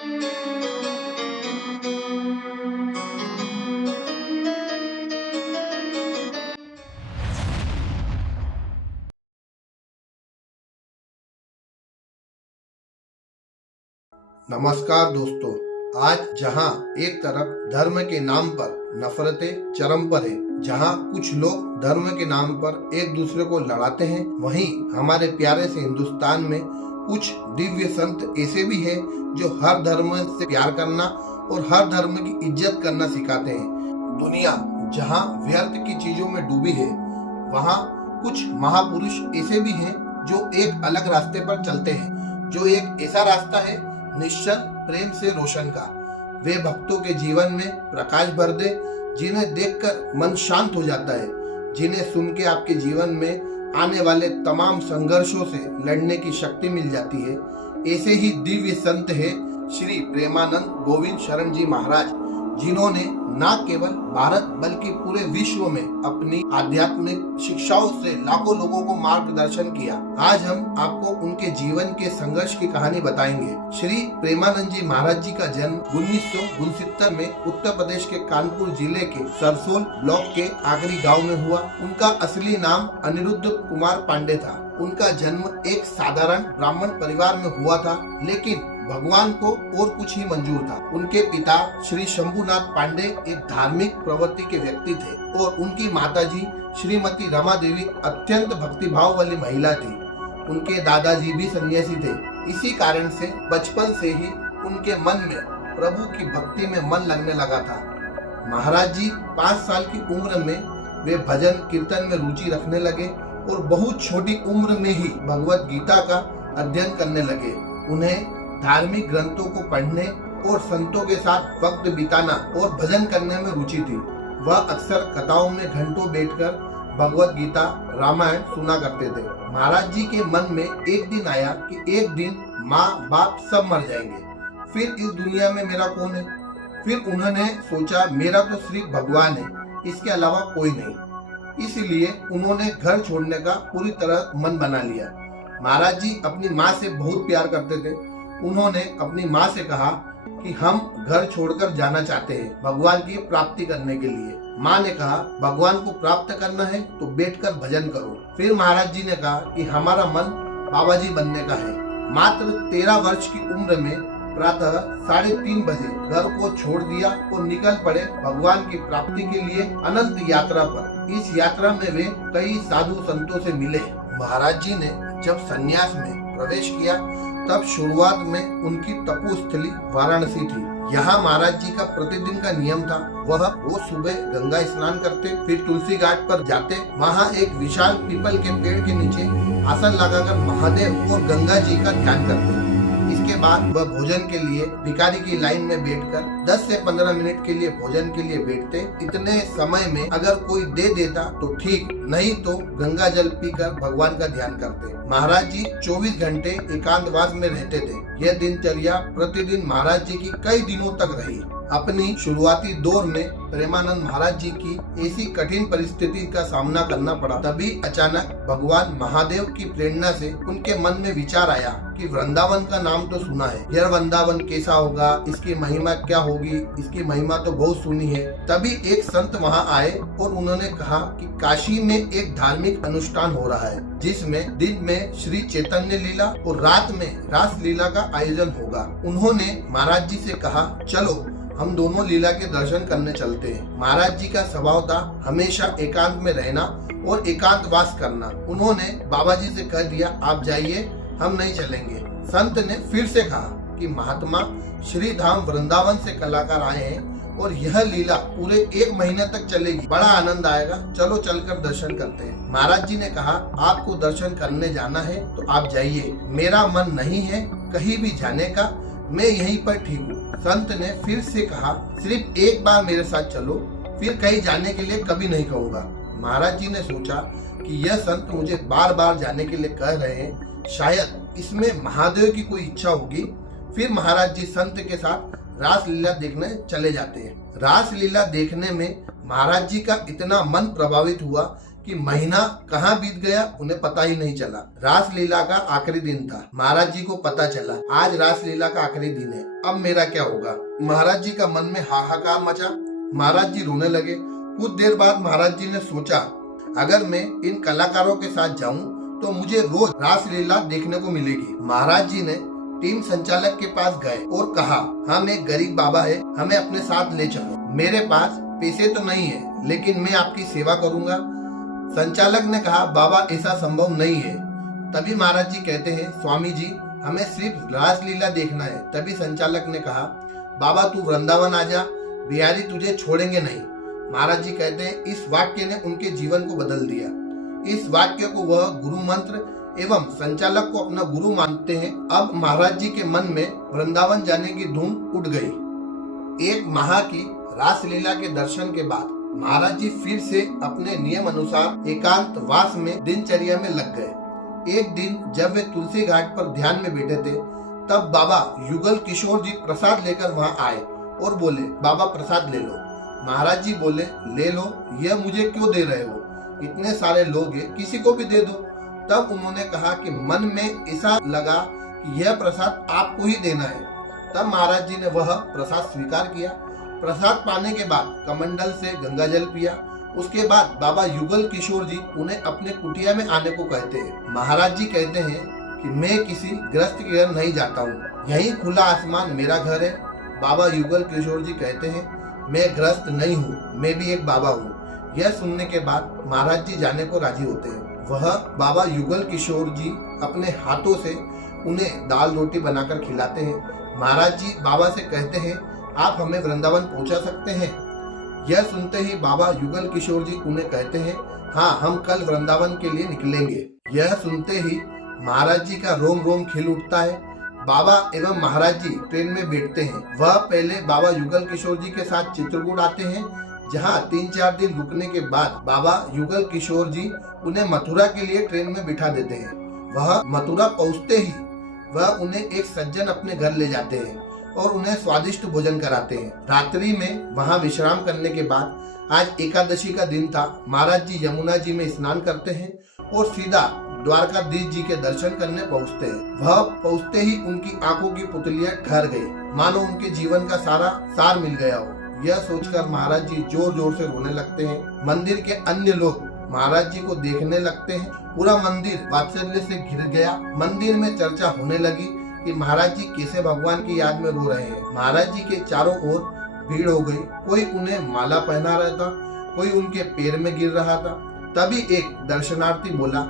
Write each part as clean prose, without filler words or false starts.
नमस्कार दोस्तों, आज जहां एक तरफ धर्म के नाम पर नफरतें चरम पर है, जहां कुछ लोग धर्म के नाम पर एक दूसरे को लड़ाते हैं, वहीं हमारे प्यारे से हिंदुस्तान में कुछ दिव्य संत ऐसे भी हैं जो हर धर्म से प्यार करना और हर धर्म की इज्जत करना सिखाते हैं। दुनिया जहां व्यर्थ की चीजों में डूबी है, वहां कुछ महापुरुष ऐसे भी हैं जो एक अलग रास्ते पर चलते हैं, जो एक ऐसा रास्ता है निश्चल प्रेम से रोशन का। वे भक्तों के जीवन में प्रकाश भर दे, जिन्हें देखकर मन शांत हो जाता है, जिन्हें सुन के आपके जीवन में आने वाले तमाम संघर्षों से लड़ने की शक्ति मिल जाती है। ऐसे ही दिव्य संत है श्री प्रेमानंद गोविंद शरण जी महाराज, जिन्होंने न केवल भारत बल्कि पूरे विश्व में अपनी आध्यात्मिक शिक्षाओं से लाखों लोगों को मार्गदर्शन किया। आज हम आपको उनके जीवन के संघर्ष की कहानी बताएंगे। श्री प्रेमानंद जी महाराज जी का जन्म 1969 में उत्तर प्रदेश के कानपुर जिले के सरसोल ब्लॉक के आखिरी गांव में हुआ। उनका असली नाम अनिरुद्ध कुमार पांडे था। उनका जन्म एक साधारण ब्राह्मण परिवार में हुआ था, लेकिन भगवान को और कुछ ही मंजूर था। उनके पिता श्री शंभुनाथ पांडे एक धार्मिक प्रवृत्ति के व्यक्ति थे और उनकी माताजी श्रीमती रमा देवी अत्यंत भक्तिभाव वाली महिला थी। उनके दादाजी भी सन्यासी थे। इसी कारण से बचपन से ही उनके मन में प्रभु की भक्ति में मन लगने लगा था। महाराज जी 5 साल की उम्र में वे भजन कीर्तन में रुचि रखने लगे और बहुत छोटी उम्र में ही भगवत गीता का अध्ययन करने लगे। उन्हें धार्मिक ग्रंथों को पढ़ने और संतों के साथ वक्त बिताना और भजन करने में रुचि थी। वह अक्सर कथाओं में घंटों बैठकर भगवत गीता रामायण सुना करते थे। महाराज जी के मन में एक दिन आया कि एक दिन माँ बाप सब मर जाएंगे, फिर इस दुनिया में मेरा कौन है। फिर उन्होंने सोचा मेरा तो सिर्फ भगवान है, इसके अलावा कोई नहीं। इसलिए उन्होंने घर छोड़ने का पूरी तरह मन बना लिया। महाराज जी अपनी माँ से बहुत प्यार करते थे। उन्होंने अपनी माँ से कहा कि हम घर छोड़कर जाना चाहते हैं भगवान की प्राप्ति करने के लिए। माँ ने कहा भगवान को प्राप्त करना है तो बैठकर भजन करो। फिर महाराज जी ने कहा कि हमारा मन बाबा जी बनने का है। मात्र 13 वर्ष की उम्र में प्रातः 3:30 बजे घर को छोड़ दिया और निकल पड़े भगवान की प्राप्ति के लिए अनंत यात्रा पर। इस यात्रा में वे कई साधु संतों से मिले। महाराज जी ने जब संन्यास में प्रवेश किया तब शुरुआत में उनकी तपोस्थली वाराणसी थी। यहाँ महाराज जी का प्रतिदिन का नियम था, वह रोज सुबह गंगा स्नान करते, फिर तुलसी घाट पर जाते, वहाँ एक विशाल पीपल के पेड़ के नीचे आसन लगाकर महादेव और गंगा जी का ध्यान करते। इसके बाद वह भोजन के लिए भिखारी की लाइन में बैठकर 10 से 15 मिनट के लिए भोजन के लिए बैठते। इतने समय में अगर कोई दे देता तो ठीक, नहीं तो गंगा जल पीकर भगवान का ध्यान करते। महाराज जी 24 घंटे एकांतवास में रहते थे। यह दिनचर्या प्रतिदिन महाराज जी की कई दिनों तक रही। अपनी शुरुआती दौर में प्रेमानंद महाराज जी की ऐसी कठिन परिस्थिति का सामना करना पड़ा। तभी अचानक भगवान महादेव की प्रेरणा से उनके मन में विचार आया कि वृंदावन का नाम तो सुना है, यह वृंदावन कैसा होगा, इसकी महिमा क्या होगी, इसकी महिमा तो बहुत सुनी है। तभी एक संत वहाँ आए और उन्होंने कहा कि काशी में एक धार्मिक अनुष्ठान हो रहा है, जिसमें दिन में श्री चैतन्य लीला और रात में रास लीला का आयोजन होगा। उन्होंने महाराज जी से कहा चलो हम दोनों लीला के दर्शन करने चलते हैं। महाराज जी का स्वभाव था हमेशा एकांत में रहना और एकांतवास करना। उन्होंने बाबा जी से कह दिया आप जाइए, हम नहीं चलेंगे। संत ने फिर से कहा कि महात्मा श्री धाम वृंदावन से कलाकार आए हैं और यह लीला पूरे 1 महीने तक चलेगी, बड़ा आनंद आएगा, चलो चलकर दर्शन करते हैं। महाराज जी ने कहा आपको दर्शन करने जाना है तो आप जाइए, मेरा मन नहीं है कहीं भी जाने का, मैं यहीं पर ठीक हूँ। संत ने फिर से कहा सिर्फ एक बार मेरे साथ चलो, फिर कहीं जाने के लिए कभी नहीं कहूँगा। महाराज जी ने सोचा कि यह संत मुझे बार बार जाने के लिए कह रहे हैं, शायद इसमें महादेव की कोई इच्छा होगी। फिर महाराज जी संत के साथ रास लीला देखने चले जाते हैं। रास लीला देखने में महाराज जी का इतना मन प्रभावित हुआ कि महीना कहाँ बीत गया उन्हें पता ही नहीं चला। रासलीला का आखिरी दिन था। महाराज जी को पता चला आज रासलीला का आखिरी दिन है, अब मेरा क्या होगा। महाराज जी का मन में हाहाकार मचा। महाराज जी रोने लगे। कुछ देर बाद महाराज जी ने सोचा अगर मैं इन कलाकारों के साथ जाऊं तो मुझे रोज रासलीला देखने को मिलेगी। महाराज जी ने टीम संचालक के पास गए और कहा, हम एक गरीब बाबा है, हमें अपने साथ ले चलो। मेरे पास पैसे तो नहीं है लेकिन मैं आपकी सेवा करूंगा। संचालक ने कहा, बाबा ऐसा संभव नहीं है। तभी महाराज जी कहते हैं, स्वामी जी हमें सिर्फ रासलीला देखना है। तभी संचालक ने कहा, बाबा तू वृंदावन आजा, बिहारी तुझे छोड़ेंगे नहीं। महाराज जी कहते हैं, इस वाक्य ने उनके जीवन को बदल दिया। इस वाक्य को वह गुरु मंत्र एवं संचालक को अपना गुरु मानते हैं। अब महाराज जी के मन में वृंदावन जाने की धूम उठ गई। एक माह की रासलीला के दर्शन के बाद महाराज जी फिर से अपने नियम अनुसार एकांत वास में दिनचर्या में लग गए। एक दिन जब वे तुलसी घाट पर ध्यान में बैठे थे तब बाबा युगल किशोर जी प्रसाद लेकर वहां आए और बोले, बाबा प्रसाद ले लो। महाराज जी बोले, ले लो, यह मुझे क्यों दे रहे हो, इतने सारे लोग हैं, किसी को भी दे दो। तब उन्होंने कहा कि मन में ऐसा लगा कि यह प्रसाद आपको ही देना है। तब महाराज जी ने वह प्रसाद स्वीकार किया। प्रसाद पाने के बाद कमंडल से गंगा जल पिया। उसके बाद बाबा युगल किशोर जी उन्हें अपने कुटिया में आने को कहते हैं। महाराज जी कहते हैं कि मैं किसी ग्रस्त के घर नहीं जाता हूँ, यही खुला आसमान मेरा घर है। बाबा युगल किशोर जी कहते हैं, मैं ग्रस्त नहीं हूँ, मैं भी एक बाबा हूँ। यह सुनने के बाद महाराज जी जाने को राजी होते हैं। वह बाबा युगल किशोर जी अपने हाथों से उन्हें दाल रोटी बनाकर खिलाते हैं। महाराज जी बाबा से कहते हैं, आप हमें वृंदावन पहुंचा सकते हैं। यह सुनते ही बाबा युगल किशोर जी उन्हें कहते हैं, हाँ हम कल वृंदावन के लिए निकलेंगे। यह सुनते ही महाराज जी का रोम रोम खिल उठता है। बाबा एवं महाराज जी ट्रेन में बैठते हैं। वह पहले बाबा युगल किशोर जी के साथ चित्रकूट आते हैं, जहां 3-4 दिन रुकने के बाद बाबा युगल किशोर जी उन्हें मथुरा के लिए ट्रेन में बिठा देते हैं। वह मथुरा पहुंचते ही वह उन्हें एक सज्जन अपने घर ले जाते हैं और उन्हें स्वादिष्ट भोजन कराते हैं। रात्रि में वहां विश्राम करने के बाद आज एकादशी का दिन था। महाराज जी यमुना जी में स्नान करते हैं और सीधा द्वारकाधीश जी के दर्शन करने पहुंचते हैं। वह पहुंचते ही उनकी आंखों की पुतलियां ठहर गई, मानो उनके जीवन का सारा सार मिल गया हो। यह सोचकर महाराज जी जोर जोर से रोने लगते हैं। मंदिर के अन्य लोग महाराज जी को देखने लगते हैं। पूरा मंदिर वात्सल्य से घिर गया। मंदिर में चर्चा होने लगी कि महाराज जी कैसे भगवान की याद में रो रहे हैं। महाराज जी के चारों ओर भीड़ हो गई। कोई उन्हें माला पहना रहा था, कोई उनके पैर में गिर रहा था। तभी एक दर्शनार्थी बोला,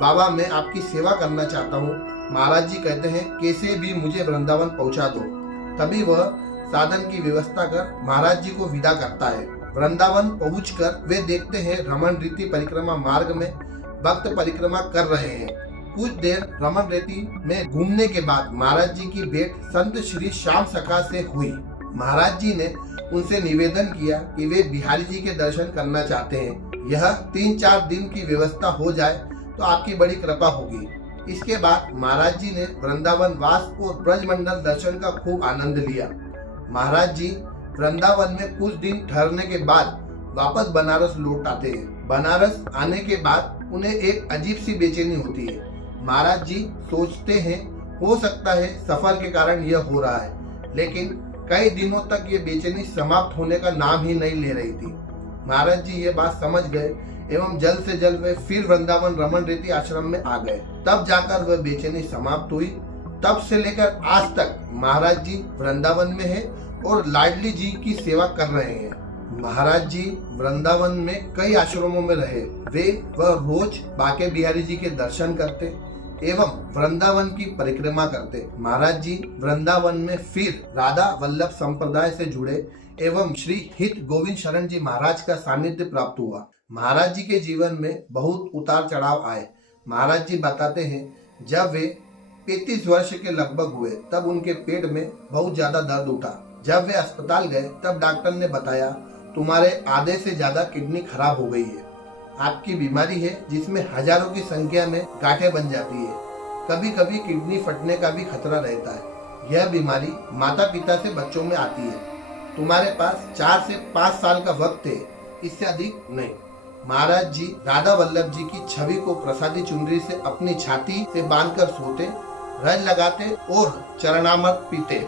बाबा मैं आपकी सेवा करना चाहता हूँ। महाराज जी कहते हैं, कैसे भी मुझे वृंदावन पहुँचा दो। तभी वह साधन की व्यवस्था कर महाराज जी को विदा करता है। वृंदावन पहुंचकर वे देखते हैं रमन रीति परिक्रमा मार्ग में भक्त परिक्रमा कर रहे हैं। कुछ देर रमन रीति में घूमने के बाद महाराज जी की भेंट संत श्री श्याम सखा से हुई। महाराज जी ने उनसे निवेदन किया कि वे बिहारी जी के दर्शन करना चाहते हैं। यह 3-4 दिन की व्यवस्था हो जाए तो आपकी बड़ी कृपा होगी। इसके बाद महाराज जी ने वृंदावन वास और ब्रजमंडल दर्शन का खूब आनंद लिया। महाराज जी वृंदावन में कुछ दिन ठहरने के बाद वापस बनारस लौट आते हैं। बनारस आने के बाद उन्हें एक अजीब सी बेचैनी होती है। महाराज जी सोचते हैं हो सकता है सफर के कारण यह हो रहा है, लेकिन कई दिनों तक ये बेचैनी समाप्त होने का नाम ही नहीं ले रही थी। महाराज जी ये बात समझ गए एवं जल्द से जल्द वे फिर वृंदावन रमन रीति आश्रम में आ गए। तब जाकर वह बेचैनी समाप्त हुई। तब से लेकर आज तक महाराज जी वृंदावन में है और लाडली जी की सेवा कर रहे हैं। महाराज जी वृंदावन में कई आश्रमों में रहे। वह रोज बाके बिहारी जी के दर्शन करते एवं वृंदावन की परिक्रमा करते। महाराज जी वृंदावन में फिर राधा वल्लभ संप्रदाय से जुड़े एवं श्री हित गोविंद शरण जी महाराज का सानिध्य प्राप्त हुआ। महाराज जी के जीवन में बहुत उतार चढ़ाव आए। महाराज जी बताते हैं, जब वे 35 वर्ष के लगभग हुए तब उनके पेट में बहुत ज्यादा दर्द उठा। जब वे अस्पताल गए तब डॉक्टर ने बताया, तुम्हारे आधे से ज्यादा किडनी खराब हो गई है। आपकी बीमारी है जिसमें हजारों की संख्या में गांठें बन जाती है। कभी कभी किडनी फटने का भी खतरा रहता है। यह बीमारी माता पिता से बच्चों में आती है। तुम्हारे पास 4 से 5 साल का वक्त है, इससे अधिक नहीं। महाराज जी राधा वल्लभ जी की छवि को प्रसादी चुनरी से अपनी छाती से बांधकर सोते, रज लगाते और चरणामृत पीते।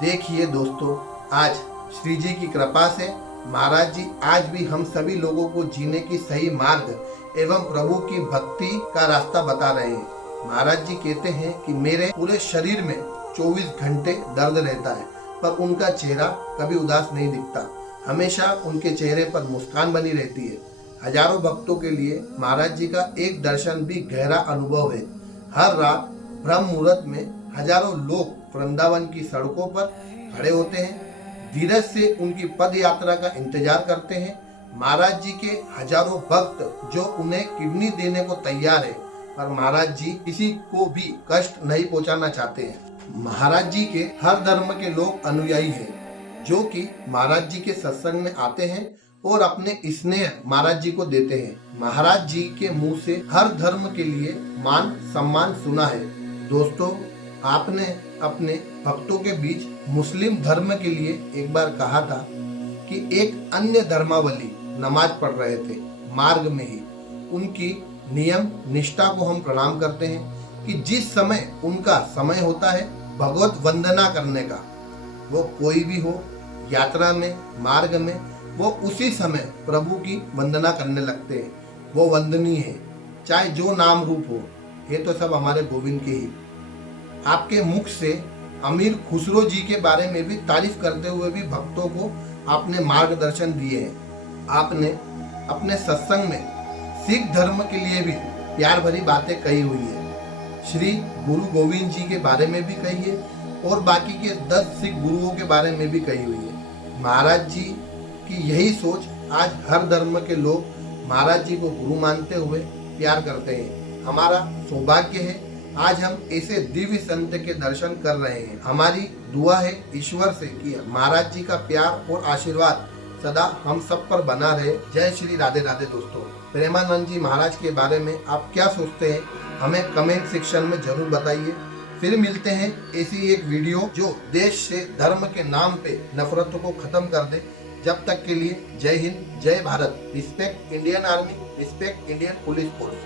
देखिए दोस्तों, आज श्री जी की कृपा से महाराज जी आज भी हम सभी लोगों को जीने की सही मार्ग एवं प्रभु की भक्ति का रास्ता बता रहे हैं। महाराज जी कहते हैं कि मेरे पूरे शरीर में 24 घंटे दर्द रहता है, पर उनका चेहरा कभी उदास नहीं दिखता। हमेशा उनके चेहरे पर मुस्कान बनी रहती है। हजारों भक्तों के लिए महाराज जी का एक दर्शन भी गहरा अनुभव है। हर रात ब्रह्म मुहूर्त में हजारों लोग वृंदावन की सड़कों पर खड़े होते हैं, धीरज से उनकी पद यात्रा का इंतजार करते हैं। महाराज जी के हजारों भक्त जो उन्हें किडनी देने को तैयार है, पर महाराज जी किसी को भी कष्ट नहीं पहुंचाना चाहते हैं। महाराज जी के हर धर्म के लोग अनुयायी हैं, जो कि महाराज जी के सत्संग में आते हैं और अपने स्नेह महाराज जी को देते हैं। महाराज जी के मुंह से हर धर्म के लिए मान सम्मान सुना है। दोस्तों, आपने अपने भक्तों के बीच मुस्लिम धर्म के लिए एक बार कहा था कि एक अन्य धर्मावली नमाज पढ़ रहे थे, मार्ग में ही। उनकी नियम निष्ठा को हम प्रणाम करते हैं कि जिस समय उनका समय होता है भगवत वंदना करने का, वो कोई भी हो, यात्रा में, मार्ग में, वो उसी समय प्रभु की वंदना करने लगते हैं। वो वंदनीय है, चाहे जो नाम रूप हो। ये तो सब हमारे गोविंद के ही। आपके मुख से अमीर खुसरो जी के बारे में भी तारीफ करते हुए भी भक्तों को आपने मार्गदर्शन दिए हैं। आपने अपने सत्संग में सिख धर्म के लिए भी प्यार भरी बातें कही हुई है। श्री गुरु गोविंद जी के बारे में भी कही है और बाकी के 10 सिख गुरुओं के बारे में भी कही हुई है। महाराज जी की यही सोच आज हर धर्म के लोग महाराज जी को गुरु मानते हुए प्यार करते हैं। हमारा सौभाग्य है आज हम ऐसे दिव्य संत के दर्शन कर रहे हैं। हमारी दुआ है ईश्वर से कि महाराज जी का प्यार और आशीर्वाद सदा हम सब पर बना रहे। जय श्री राधे राधे। दोस्तों, प्रेमानंद जी महाराज के बारे में आप क्या सोचते हैं, हमें कमेंट सेक्शन में जरूर बताइए। फिर मिलते हैं ऐसी एक वीडियो जो देश से धर्म के नाम पे नफरतों को खत्म कर दे। जब तक के लिए जय हिंद, जय Bharat. Respect Indian army, respect Indian police force.